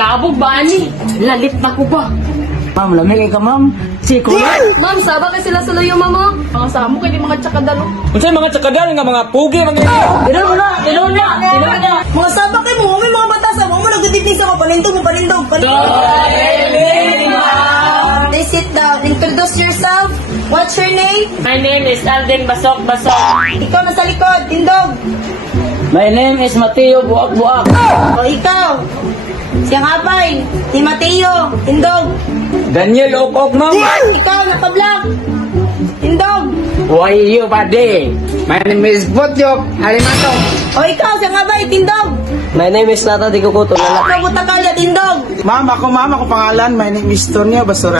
Kabog ba ani? Lalit na ko ba? Ma'am, lamig ka ma'am. Siko na. Ma'am, saba kay sila sa luyo, mama. Mga samo kay di mga tsakadalo. Unsay mga tsakadal nga mga pugi mga Tinuon na. Mga sabak kayo mo, may mga batasan mo, nagtitignan sa mga panindog. They sit down, introduce yourself. What's your name? My name is Alden Basok. Ikaw na sa likod, tindog. My name is Mateo Buak. O ikaw, siyang abay, ni Mateo, tindog. Daniel Okok ma'am. Ikaw, naka-vlog, tindog. Why you buddy? My name is Botyok Alimato. O ikaw, siyang abay, tindog. My name is Nata Dikukuto. Ikaw, butakalya, tindog. Ma'am, ako pangalan. My name is Tonio Basura.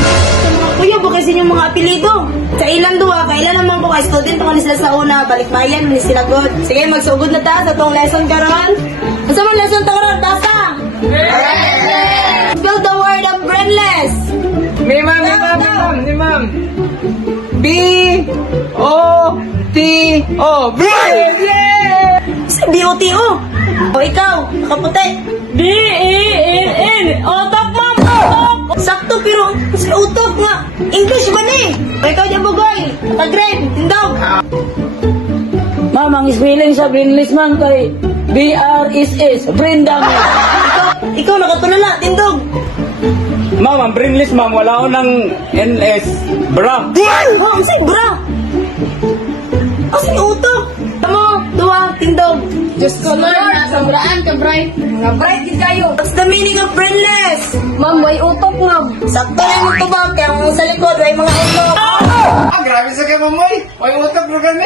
Kuya, bukasin yung mga apelido. Sa ilang duwa, kailan naman ko kay student kung sila sa una, balikbayan, manis sila good. Sige, magsugod na ta sa itong lesson karon. Ano sa mga lesson to karon? Tasa! Spell the word of brainless. Ni ma'am. B-O-T-O. Si B-O-T-O. O ikaw, nakaputi. D-E-N-N. Otak, ma'am. Sakto pero si utok nga. English ba ni? O ikaw dyan bugoy. Tag-grade, tindog. Ma'am, ang spelling sa brainless man kay B-R-S-S. Brindang. Ikaw nakatulala, tindog. Ma'am, ang brainless ma'am, wala ko ng NS. Bra. Oh, ang say, bra. Kasi utok. Tamo, duwa, tindog. Diyos ko, Lord, nasa braan ka, bright. Mga bright din kayo. What's the meaning of brainless? Ma'am, way utok, ma'am. Sakto na yung tubag, kaya mga sa likod, may mga utok. Grabe sa kayo, mamoy. May utak mo kami.